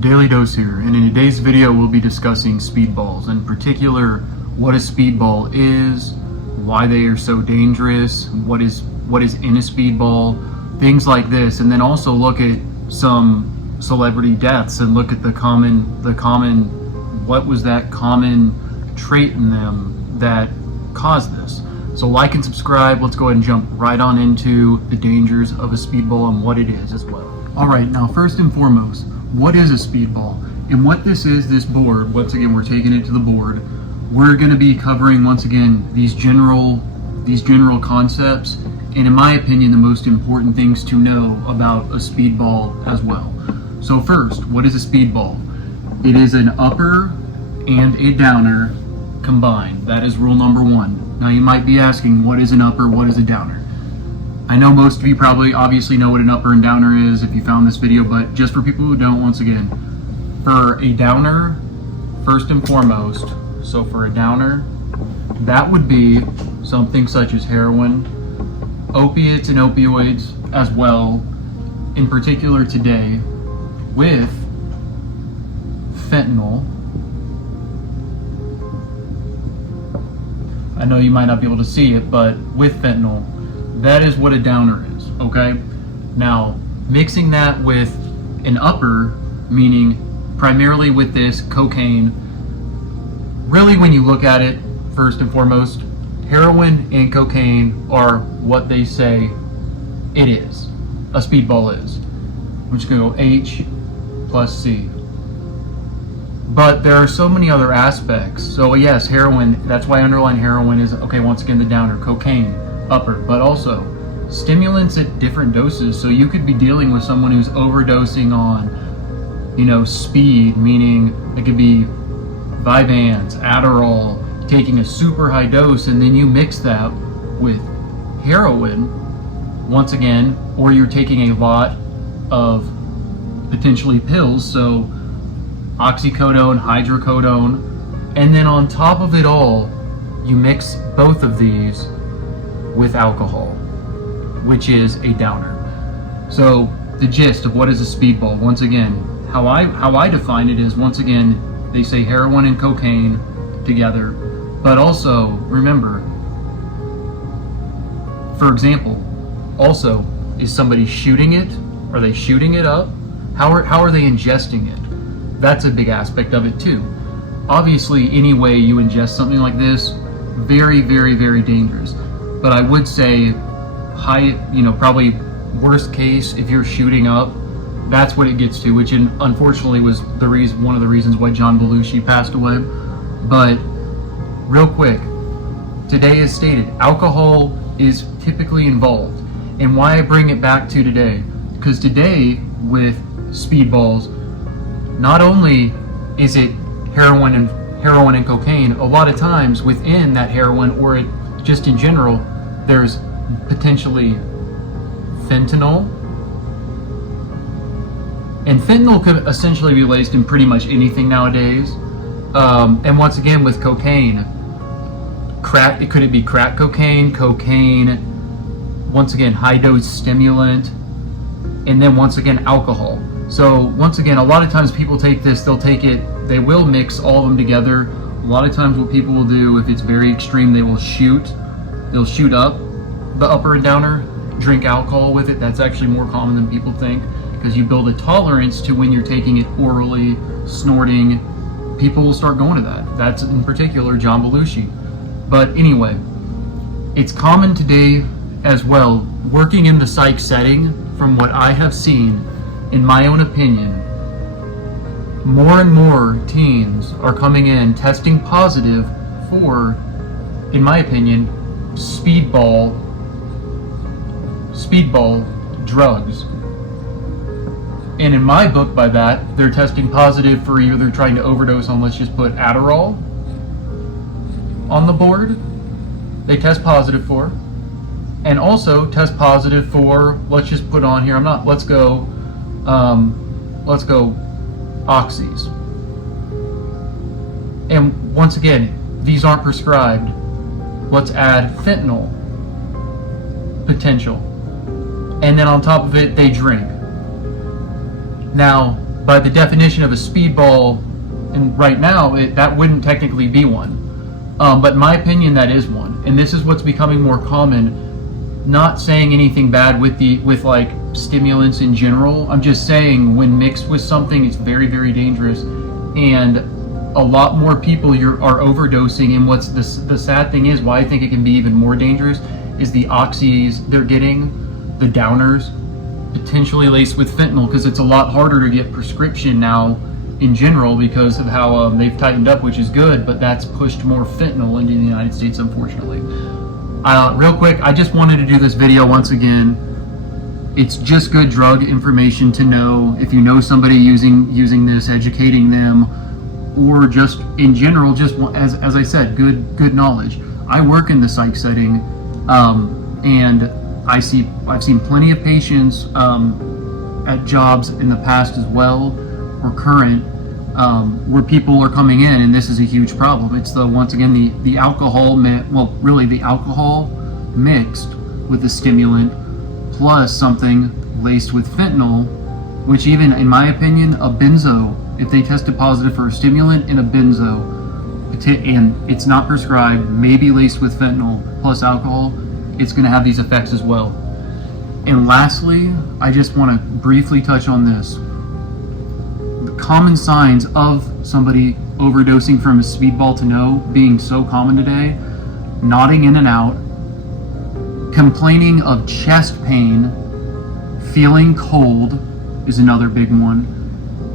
Daily Dose here, and in today's video we'll be discussing speedballs, in particular what a speedball is, why they are so dangerous, what is in a speedball, things like this, and then also look at some celebrity deaths and look at the common what was that common trait in them that caused this. So like and subscribe. Let's go ahead and jump right on into the dangers of a speedball and what it is as well. Alright, now first and foremost, what is a speedball? And what this is, this board, once again we're taking it to the board, we're going to be covering once again these general concepts, and in my opinion the most important things to know about a speedball as well. So first, what is a speedball? It is an upper and a downer combined. That is rule number one. Now you might be asking, what is an upper, what is a downer? I know most of you probably obviously know what an upper and downer is if you found this video, but just for people who don't, once again, for a downer, first and foremost, so for a downer, that would be something such as heroin, opiates and opioids as well, in particular today, with fentanyl. I know you might not be able to see it, but with fentanyl, that is what a downer is, okay? Now, mixing that with an upper, meaning primarily with this cocaine, really when you look at it, first and foremost, heroin and cocaine are what they say it is, a speedball is. We're just gonna go H plus C. But there are so many other aspects. So yes, heroin, that's why I underline heroin is, okay, once again the downer, cocaine, upper, but also stimulants at different doses. So you could be dealing with someone who's overdosing on, speed, meaning it could be Vyvanse, Adderall, taking a super high dose, and then you mix that with heroin, once again, or you're taking a lot of potentially pills, so oxycodone, hydrocodone, and then on top of it all, you mix both of these with alcohol, which is a downer. So the gist of what is a speedball, once again, how I define it is, once again, they say heroin and cocaine together, but also remember, for example, also, is somebody shooting it? Are they shooting it up? How are they ingesting it? That's a big aspect of it too. Obviously, any way you ingest something like this, very, very, very dangerous. But I would say probably worst case, if you're shooting up, that's what it gets to, which unfortunately was one of the reasons why John Belushi passed away. But real quick, today as stated, alcohol is typically involved. And why I bring it back to today, because today with speedballs, not only is it heroin and cocaine, a lot of times within that heroin, or just in general, there's potentially fentanyl. And fentanyl could essentially be laced in pretty much anything nowadays. And once again with cocaine, could it be crack cocaine, once again high dose stimulant, and then once again alcohol. So once again, a lot of times people take this, they will mix all of them together. A lot of times what people will do, if it's very extreme, they'll shoot up the upper and downer, drink alcohol with it. That's actually more common than people think, because you build a tolerance to when you're taking it orally, snorting, people will start going to that. That's in particular John Belushi. But anyway, it's common today as well, working in the psych setting, from what I have seen, in my own opinion, more and more teens are coming in testing positive for, in my opinion, speedball drugs. And in my book, by that, they're testing positive for either trying to overdose on, let's just put Adderall on the board, they test positive for, and also test positive for, let's just put on here, let's go oxys. And once again, these aren't prescribed. Let's add fentanyl potential. And then on top of it, they drink. Now, by the definition of a speedball, and right now that wouldn't technically be one. But in my opinion, that is one, and this is what's becoming more common. Not saying anything bad with like stimulants in general. I'm just saying when mixed with something, it's very, very dangerous, and a lot more people are overdosing. And what's the sad thing is, why I think it can be even more dangerous, is the oxys they're getting, the downers, potentially laced with fentanyl, because it's a lot harder to get prescription now in general because of how they've tightened up, which is good, but that's pushed more fentanyl into the United States, unfortunately. Real quick, I just wanted to do this video once again. It's just good drug information to know. If you know somebody using this, educating them, or just in general, just as I said, good knowledge. I work in the psych setting, and I've seen plenty of patients at jobs in the past as well, or current, where people are coming in, and this is a huge problem. It's once again the alcohol, really the alcohol mixed with the stimulant plus something laced with fentanyl, which even in my opinion, a benzo, if they tested positive for a stimulant in a benzo, and it's not prescribed, maybe laced with fentanyl plus alcohol, it's going to have these effects as well. And lastly, I just want to briefly touch on this. The common signs of somebody overdosing from a speedball to know being so common today: nodding in and out, complaining of chest pain, feeling cold is another big one,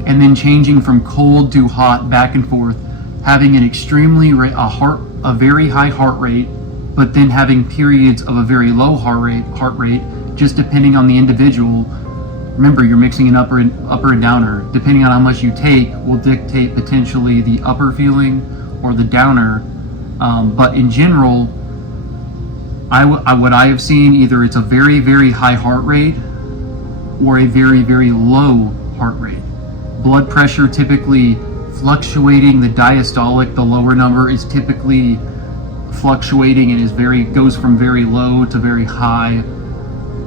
and then changing from cold to hot back and forth, having an a very high heart rate, but then having periods of a very low heart rate, just depending on the individual. Remember, you're mixing an upper and downer. Depending on how much you take will dictate potentially the upper feeling or the downer. But in general, what I have seen, either it's a very, very high heart rate or a very, very low heart rate. Blood pressure typically fluctuating. The diastolic, the lower number, is typically fluctuating and goes from very low to very high.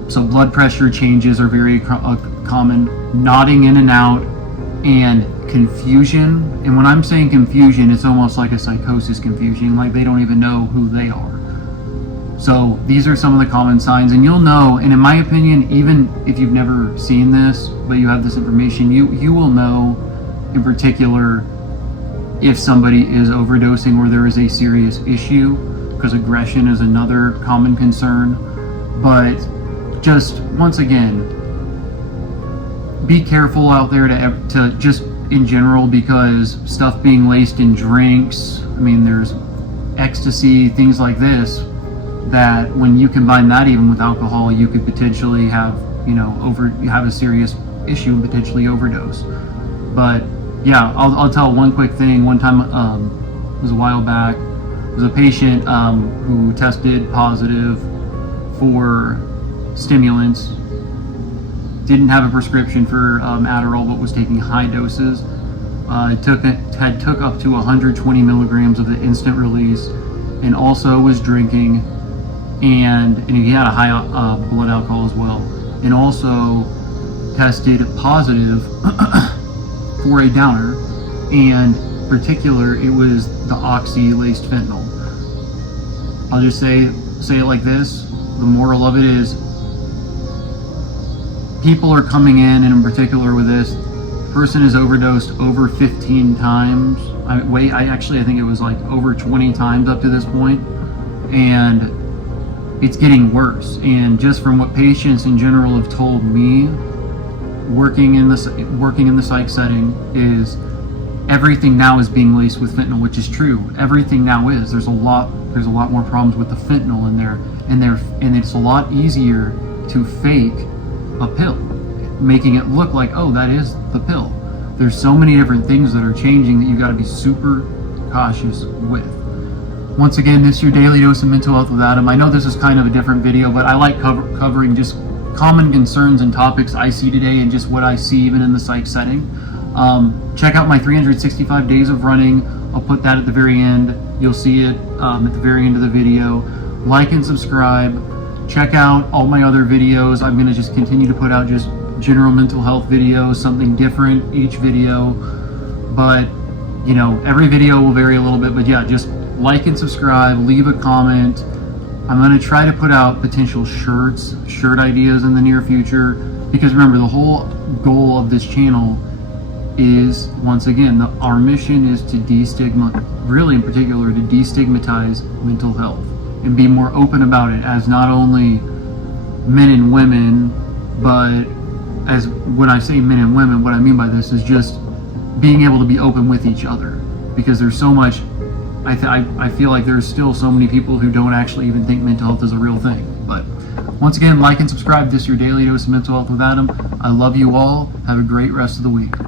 So blood pressure changes are very common. Nodding in and out, and confusion. And when I'm saying confusion, it's almost like a psychosis confusion, like they don't even know who they are. So these are some of the common signs, and you'll know, and in my opinion, even if you've never seen this, but you have this information, you will know in particular if somebody is overdosing or there is a serious issue, because aggression is another common concern. But just once again, be careful out there to just in general, because stuff being laced in drinks, I mean, there's ecstasy, things like this, that when you combine that even with alcohol, you could potentially have, have a serious issue and potentially overdose. But yeah, I'll tell one quick thing. One time, it was a while back, there was a patient who tested positive for stimulants, didn't have a prescription for Adderall, but was taking high doses. Took up to 120 milligrams of the instant release, and also was drinking, and he had a high blood alcohol as well, and also tested positive for a downer, and in particular it was the oxy laced fentanyl. I'll just say it like this: the moral of it is, people are coming in, and in particular with this, person is overdosed over 15 times. I think it was like over 20 times up to this point, and it's getting worse. And just from what patients in general have told me, working in the psych setting, is everything now is being laced with fentanyl, which is true. Everything now is. There's a lot more problems with the fentanyl in there, and it's a lot easier to fake a pill, making it look like, oh, that is the pill. There's so many different things that are changing that you got to be super cautious with. Once again, this is your daily dose of mental health with Adam. I know this is kind of a different video, but I like covering just common concerns and topics I see today, and just what I see even in the psych setting. Check out my 365 days of running. I'll put that at the very end. You'll see it at the very end of the video. Like and subscribe. Check out all my other videos. I'm going to just continue to put out just general mental health video, something different each video. But, you know, every video will vary a little bit. But yeah, just like and subscribe, leave a comment. I'm going to try to put out potential shirt ideas in the near future. Because remember, the whole goal of this channel is, once again, our mission is to really in particular, to destigmatize mental health and be more open about it, as not only men and women, but as when I say men and women, what I mean by this is just being able to be open with each other. Because there's so much, I feel like there's still so many people who don't actually even think mental health is a real thing. But once again, like and subscribe. This is your daily dose of mental health with Adam. I love you all. Have a great rest of the week.